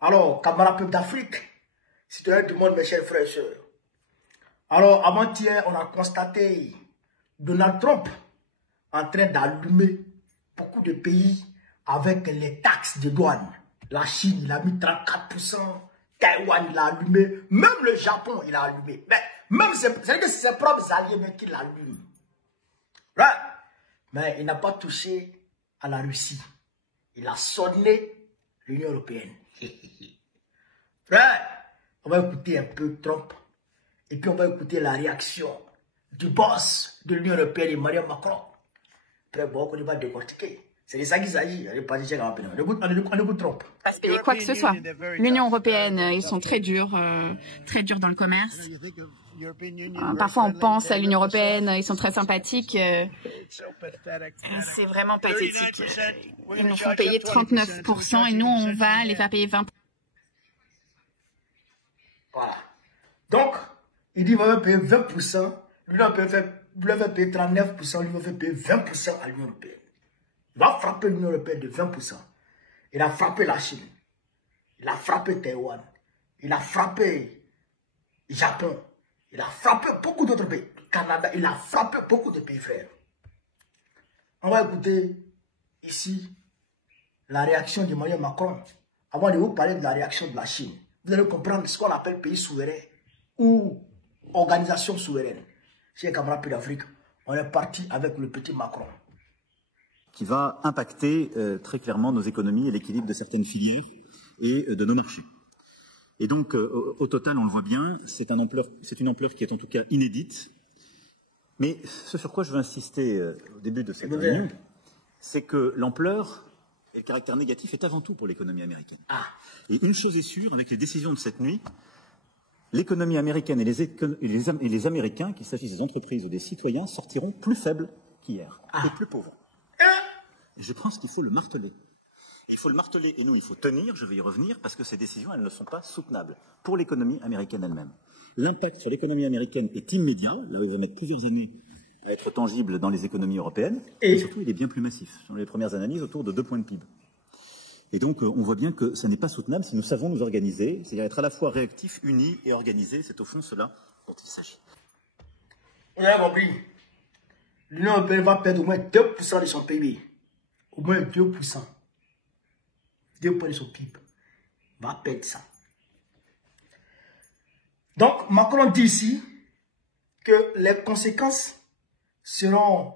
Alors, camarades peuple d'Afrique, citoyens du monde, mes chers frères et sœurs. Alors, avant-hier, on a constaté Donald Trump en train d'allumer beaucoup de pays avec les taxes de douane. La Chine, il a mis 34%, Taïwan, il a allumé, même le Japon, il a allumé. Mais même c'est ses propres alliés qui l'allument. Right? Mais il n'a pas touché à la Russie. Il a sonné l'Union européenne. Right? On va écouter un peu Trump. Et puis on va écouter la réaction du boss de l'Union européenne, Emmanuel Macron. Après, bon, on va décortiquer. C'est de ça qu'il s'agit. On écoute Trump. Quoi que ce soit. L'Union européenne, ils sont très durs dans le commerce. Parfois, on pense à l'Union européenne, ils sont très sympathiques. C'est vraiment pathétique. Ils nous font payer 39% et nous, on va les faire payer 20%. Voilà. Donc, il dit qu'il va payer 20%, lui, il va payer 39%, lui, il va payer 20% à l'Union européenne. Il va frapper l'Union européenne de 20%. Il a frappé la Chine. Il a frappé Taïwan. Il a frappé le Japon. Il a frappé beaucoup d'autres pays. Le Canada, il a frappé beaucoup de pays frères. On va écouter ici la réaction d'Emmanuel Macron. Avant de vous parler de la réaction de la Chine, vous allez comprendre ce qu'on appelle pays souverain ou organisation souveraine. Chers camarades d'Afrique, on est parti avec le petit Macron. Qui va impacter très clairement nos économies et l'équilibre de certaines filières et de nos marchés. Et donc, au total, on le voit bien, c'est une ampleur qui est en tout cas inédite. Mais ce sur quoi je veux insister au début de cette réunion, c'est que l'ampleur et le caractère négatif est avant tout pour l'économie américaine. Et une chose est sûre, avec les décisions de cette nuit, l'économie américaine et les Américains, qu'il s'agisse des entreprises ou des citoyens, sortiront plus faibles qu'hier et plus pauvres. Je pense qu'il faut le marteler. Il faut le marteler et nous, il faut tenir, je vais y revenir, parce que ces décisions, elles ne sont pas soutenables pour l'économie américaine elle-même. L'impact sur l'économie américaine est immédiat, là où il va mettre plusieurs années à être tangible dans les économies européennes, et surtout, il est bien plus massif. Dans les premières analyses, autour de 2 points de PIB. Et donc, on voit bien que ça n'est pas soutenable si nous savons nous organiser, c'est-à-dire être à la fois réactifs, unis et organisés. C'est au fond cela dont il s'agit. Vous avez compris. L'Union européenne va perdre au moins 2% de son PIB. Au moins 2%. 2% de son PIB. Va perdre ça. Donc, Macron dit ici que les conséquences seront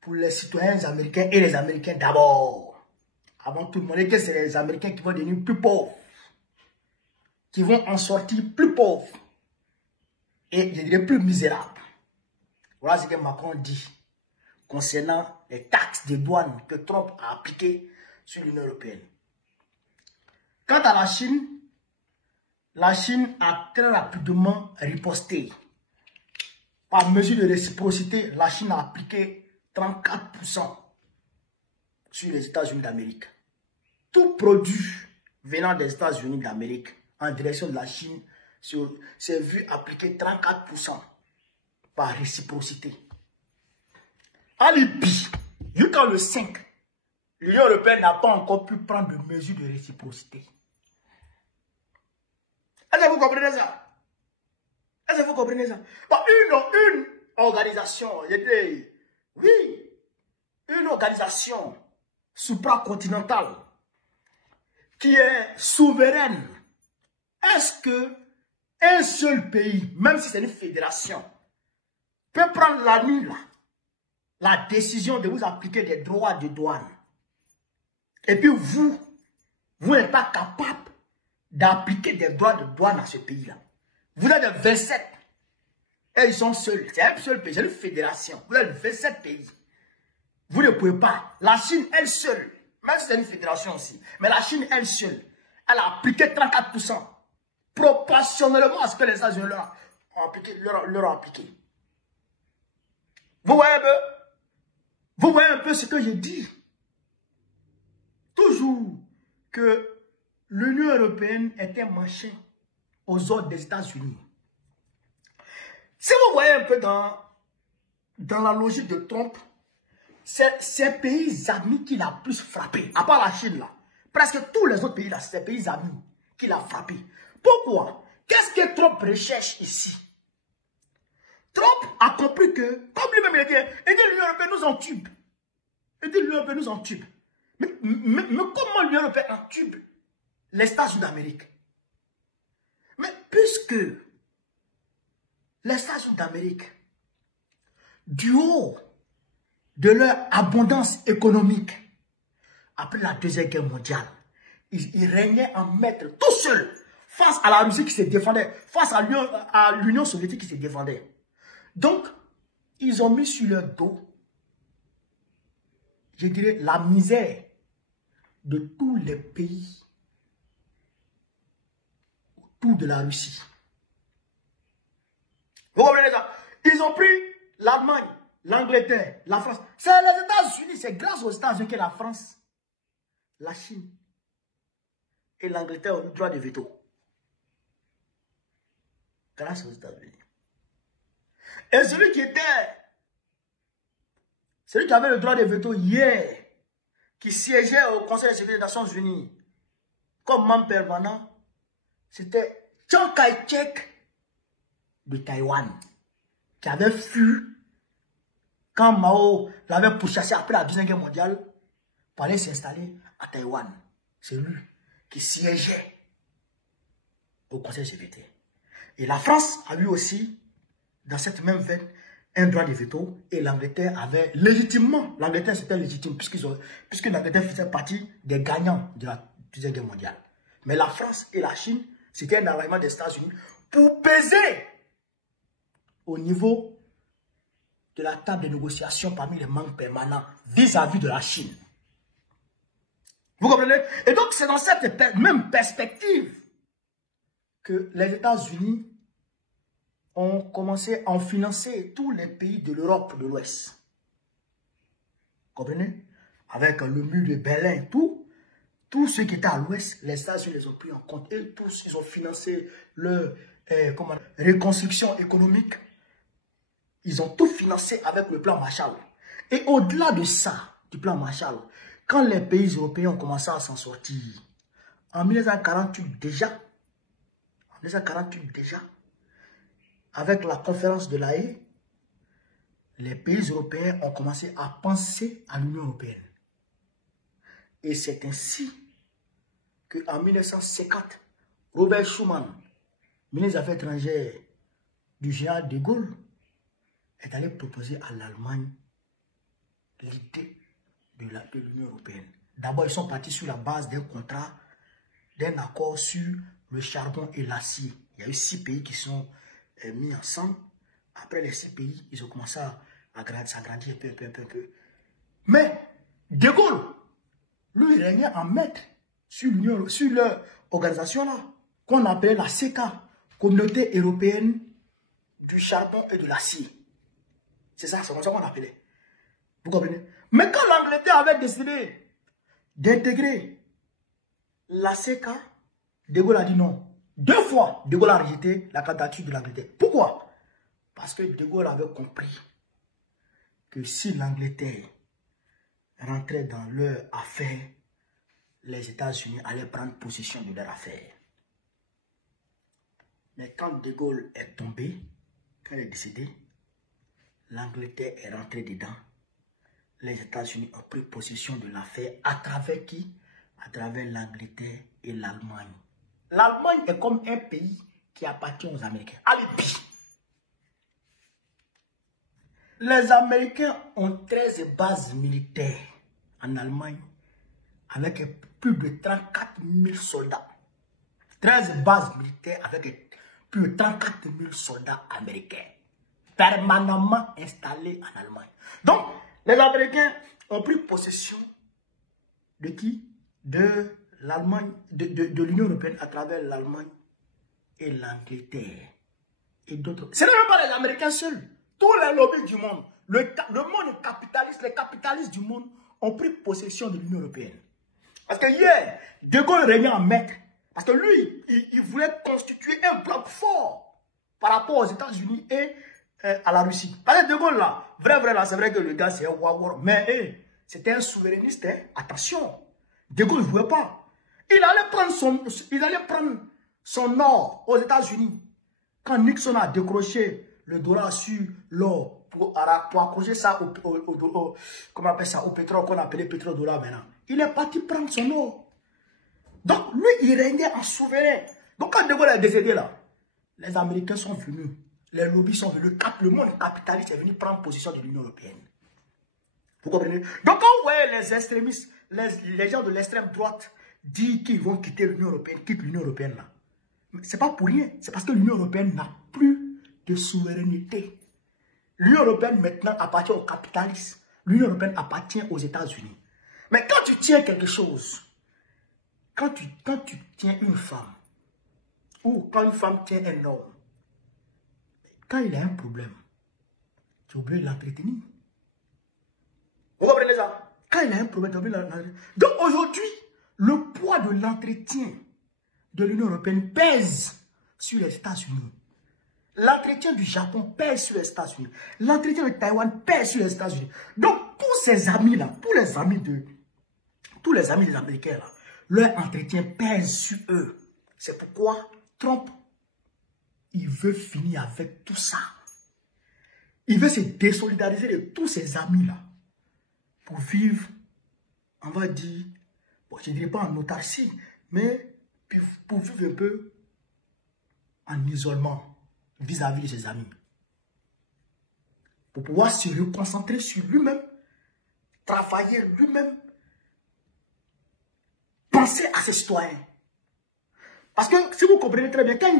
pour les citoyens américains et les Américains d'abord. Avant tout le monde, et que c'est les Américains qui vont devenir plus pauvres. Qui vont en sortir plus pauvres. Et je dirais plus misérables. Voilà ce que Macron dit concernant les taxes de douane que Trump a appliquées sur l'Union européenne. Quant à la Chine a très rapidement riposté. Par mesure de réciprocité, la Chine a appliqué 34% sur les États-Unis d'Amérique. Tout produit venant des États-Unis d'Amérique en direction de la Chine s'est vu appliquer 34% par réciprocité. En Libye, jusqu'en le 5, l'Union européenne n'a pas encore pu prendre de mesures de réciprocité. Est-ce que vous comprenez ça? Est-ce que vous comprenez ça? Bon, une organisation, une organisation supracontinentale qui est souveraine. Est-ce que un seul pays, même si c'est une fédération, peut prendre la nuit là, la décision de vous appliquer des droits de douane. Et puis vous n'êtes pas capable d'appliquer des droits de douane à ce pays-là. Vous êtes 27. Et ils sont seuls. C'est un seul pays, c'est une fédération. Vous êtes 27 pays. Vous ne pouvez pas. La Chine, elle seule, même si c'est une fédération aussi, mais la Chine, elle seule, elle a appliqué 34%. Proportionnellement à ce que les États-Unis leur ont appliqué. Vous voyez un peu ce que je dis. Toujours que l'Union européenne était manchée aux ordres des États-Unis. Si vous voyez un peu dans la logique de Trump, c'est ces pays amis qui l'a plus frappé, à part la Chine là. Presque tous les autres pays là, c'est ces pays amis qu'il a frappé. Pourquoi? Qu'est-ce que Trump recherche ici? Trump a compris que, comme lui-même il a dit, l'Union européenne nous entube. L'Union européenne nous entube. Mais comment l'Union européenne entube les États-Unis d'Amérique? Mais puisque les États-Unis d'Amérique, du haut de leur abondance économique, après la Deuxième Guerre mondiale, ils régnaient en maître tout seuls face à la Russie qui se défendait, face à l'Union soviétique qui se défendait. Donc, ils ont mis sur leur dos, je dirais, la misère de tous les pays autour de la Russie. Vous comprenez ça? Ils ont pris l'Allemagne, l'Angleterre, la France. C'est les États-Unis, c'est grâce aux États-Unis que la France, la Chine et l'Angleterre ont le droit de veto. Grâce aux États-Unis. Et celui qui avait le droit de veto hier, qui siégeait au Conseil de sécurité des Nations Unies, comme membre permanent, c'était Chiang Kai-shek de Taïwan, qui avait fui quand Mao l'avait pourchassé après la Deuxième Guerre mondiale pour aller s'installer à Taïwan. C'est lui qui siégeait au Conseil de sécurité. Et la France a eu aussi, dans cette même veine, un droit de veto. Et l'Angleterre avait légitimement, l'Angleterre c'était légitime, puisque l'Angleterre faisait partie des gagnants de la Deuxième Guerre mondiale. Mais la France et la Chine, c'était un alliement des États-Unis pour peser au niveau de la table de négociation parmi les membres permanents vis-à-vis de la Chine. Vous comprenez? Et donc c'est dans cette même perspective que les États-Unis ont commencé à financer tous les pays de l'Europe de l'Ouest. Vous comprenez? Avec le mur de Berlin, tous ceux qui étaient à l'Ouest, les États-Unis les ont pris en compte. Et tous, ils ont financé leur reconstruction économique. Ils ont tout financé avec le plan Marshall. Et au-delà de ça, du plan Marshall, quand les pays européens ont commencé à s'en sortir, en 1948 déjà, avec la conférence de La Haye, les pays européens ont commencé à penser à l'Union européenne. Et c'est ainsi qu'en 1950, Robert Schuman, ministre des Affaires étrangères du général de Gaulle, est allé proposer à l'Allemagne l'idée de l'Union européenne. D'abord, ils sont partis sur la base d'un contrat, d'un accord sur le charbon et l'acier. Il y a eu 6 pays qui sont mis ensemble. Après les 6 pays, ils ont commencé à s'agrandir un peu. Mais De Gaulle, lui, il régnait en maître sur leur organisation-là, qu'on appelait la CECA, Communauté européenne du charbon et de l'acier. C'est ça, c'est comme ça qu'on appelait. Vous comprenez? Mais quand l'Angleterre avait décidé d'intégrer la CECA, De Gaulle a dit non. 2 fois, De Gaulle a rejeté la candidature de l'Angleterre. Pourquoi? Parce que De Gaulle avait compris que si l'Angleterre rentrait dans leur affaire, les États-Unis allaient prendre possession de leur affaire. Mais quand De Gaulle est tombé, quand il est décédé, l'Angleterre est rentrée dedans. Les États-Unis ont pris possession de l'affaire. À travers qui? À travers l'Angleterre et l'Allemagne. L'Allemagne est comme un pays qui appartient aux Américains. Alibi. Les Américains ont 13 bases militaires en Allemagne avec plus de 34 000 soldats. 13 bases militaires avec plus de 34 000 soldats américains permanemment installés en Allemagne. Donc, les Américains ont pris possession de qui? De l'Allemagne, de l'Union européenne à travers l'Allemagne et l'Angleterre et d'autres. Ce n'est même pas les Américains seuls. Tous les lobbies du monde, le monde capitaliste, les capitalistes du monde ont pris possession de l'Union européenne. Parce que hier, De Gaulle régnait en maître. Parce que lui, il voulait constituer un bloc fort par rapport aux États-Unis et à la Russie. Parce que De Gaulle là, vrai là, c'est vrai que le gars c'est un war, mais c'était un souverainiste, hein. Attention. De Gaulle ne voulait pas. il allait prendre son or aux États-Unis. Quand Nixon a décroché le dollar sur l'or pour accrocher ça comment on appelle ça, au pétrole qu'on appelait pétrodollar maintenant. Il est parti prendre son or. Donc lui, il régnait en souverain. Donc quand De Gaulle est décédé là, les Américains sont venus, les lobbies sont venus, le monde capitaliste est venu prendre position de l'Union européenne. Vous comprenez? Donc quand vous voyez les extrémistes, les gens de l'extrême droite dire qu'ils vont quitter l'Union européenne, quittent l'Union européenne là. Ce n'est pas pour rien. C'est parce que l'Union européenne n'a plus de souveraineté. L'Union européenne maintenant appartient aux capitalistes. L'Union européenne appartient aux États-Unis. Mais quand tu tiens quelque chose, quand tu tiens une femme, ou quand une femme tient un homme, quand il a un problème, tu oublies de l'entretenir. Vous comprenez ça? Quand il a un problème, tu oublies de l'entretenir. Donc aujourd'hui, le poids de l'entretien de l'Union européenne pèse sur les États-Unis. L'entretien du Japon pèse sur les États-Unis. L'entretien de Taïwan pèse sur les États-Unis. Donc, tous ces amis-là, tous les amis des Américains, là, leur entretien pèse sur eux. C'est pourquoi Trump, il veut finir avec tout ça. Il veut se désolidariser de tous ces amis-là pour vivre, on va dire, bon, je ne dirais pas en autarcie, mais pour vivre un peu en isolement vis-à-vis de ses amis. Pour pouvoir se reconcentrer sur lui-même, travailler lui-même, penser à ses citoyens. Parce que si vous comprenez très bien, quand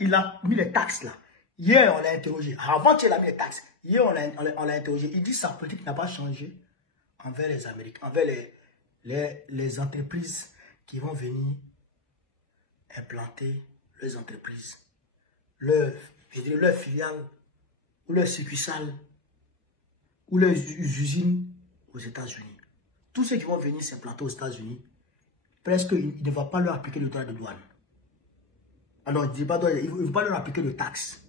il a mis les taxes là, hier on l'a interrogé, avant qu'il a mis les taxes, hier on l'a interrogé, il dit que sa politique n'a pas changé envers les Américains, envers les entreprises qui vont venir implanter leurs entreprises, leurs filiales, ou leurs succursales, ou leurs usines aux États-Unis. Tous ceux qui vont venir s'implanter aux États-Unis, presque il ne va pas leur appliquer le droit de douane. Alors, il ne va pas leur appliquer de taxes.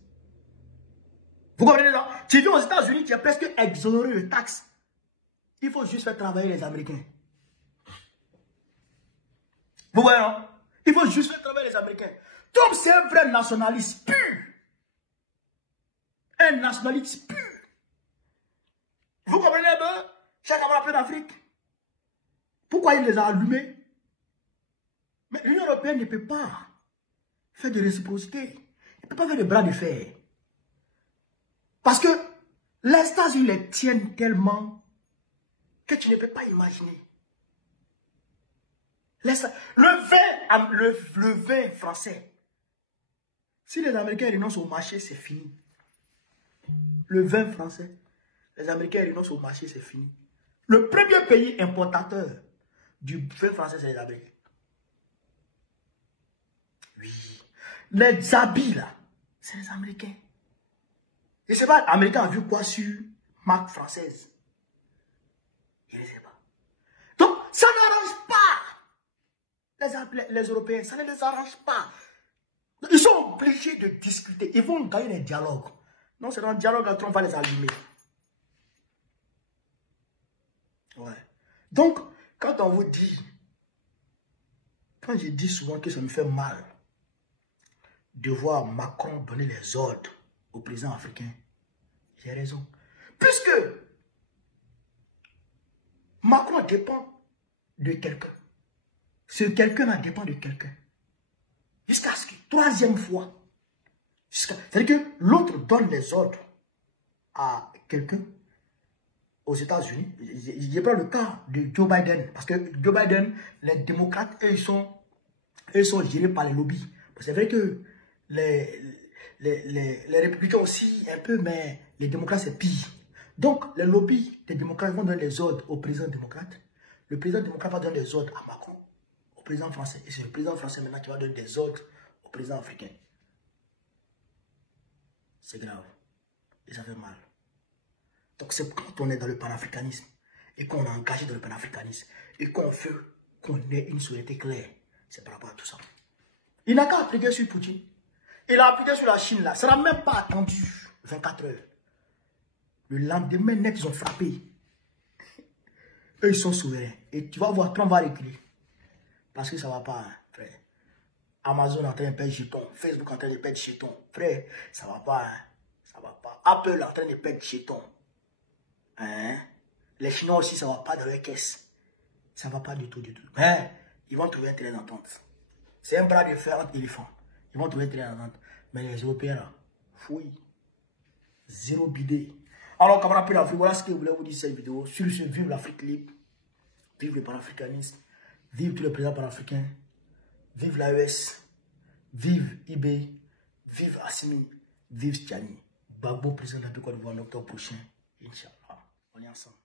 Vous comprenez ça? Tu viens aux États-Unis, tu es presque exonéré de taxes. Il faut juste faire travailler les Américains. Vous voyez, non? Il faut juste faire travailler les Américains. Trump, c'est un vrai nationaliste pur. Un nationaliste pur. Vous comprenez un peu? Chaque camarade d'Afrique. Pourquoi il les a allumés? Mais l'Union européenne ne peut pas faire de réciprocité. Elle ne peut pas faire de bras de fer. Parce que les États-Unis les tiennent tellement que tu ne peux pas imaginer. Le vin français. Si les Américains renoncent au marché, c'est fini. Le vin français. Les Américains renoncent au marché, c'est fini. Le premier pays importateur du vin français, c'est les Américains. Oui. Les habits, là, c'est les Américains. Je ne sais pas, l'Américain a vu quoi sur marque française? Je ne sais pas. Donc, ça n'arrange pas les Européens, ça ne les arrange pas. Ils sont obligés de discuter. Ils vont gagner des dialogues. Non, c'est dans le dialogue que Trump va les allumer. Ouais. Donc, quand on vous dit, quand je dis souvent que ça me fait mal de voir Macron donner les ordres au président africain, j'ai raison. Puisque Macron dépend de quelqu'un. Ce quelqu'un-là dépend de quelqu'un. Jusqu'à ce que, troisième fois, c'est-à-dire que l'autre donne les ordres à quelqu'un aux États-Unis. Je prends le cas de Joe Biden. Parce que Joe Biden, les démocrates, eux, ils sont gérés par les lobbies. C'est vrai que les républicains aussi, un peu, mais les démocrates, c'est pire. Donc, les lobbies des démocrates vont donner les ordres au président démocrate. Le président démocrate va donner les ordres à Macron, au président français. Et c'est le président français maintenant qui va donner des ordres au président africain. C'est grave. Et ça fait mal. Donc, c'est quand on est dans le panafricanisme et qu'on est engagé dans le panafricanisme et qu'on veut qu'on ait une souveraineté claire. C'est par rapport à tout ça. Il n'a qu'à appliquer sur Poutine. Il a appliqué sur la Chine là. Ça n'a même pas attendu 24 heures. Le lendemain net, ils ont frappé. Eux, ils sont souverains. Et tu vas voir, Trump va reculer. Parce que ça ne va pas, hein, frère. Amazon est en train de perdre jetons. Facebook est en train de perdre jetons. Frère, ça ne va pas, hein. Ça va pas. Apple est en train de perdre jetons. Hein? Les Chinois aussi, ça ne va pas dans leur caisse. Ça ne va pas du tout, du tout. Hein? Ils vont trouver un terrain d'entente. C'est un bras de fer entre éléphants. Ils vont trouver un terrain d'entente. Mais les Européens, là, fouille. Zéro bidé. Alors, camarades d'Afrique, voilà ce que je voulais vous dire cette vidéo. Sur ce, vive l'Afrique libre. Vive le panafricanisme. Vive tous les présidents panafricains. Vive l'AES. Vive IB. Vive Assimi. Vive Stiani. Gbagbo, président de la Côte d'Ivoire en octobre prochain. Inch'Allah. On est ensemble.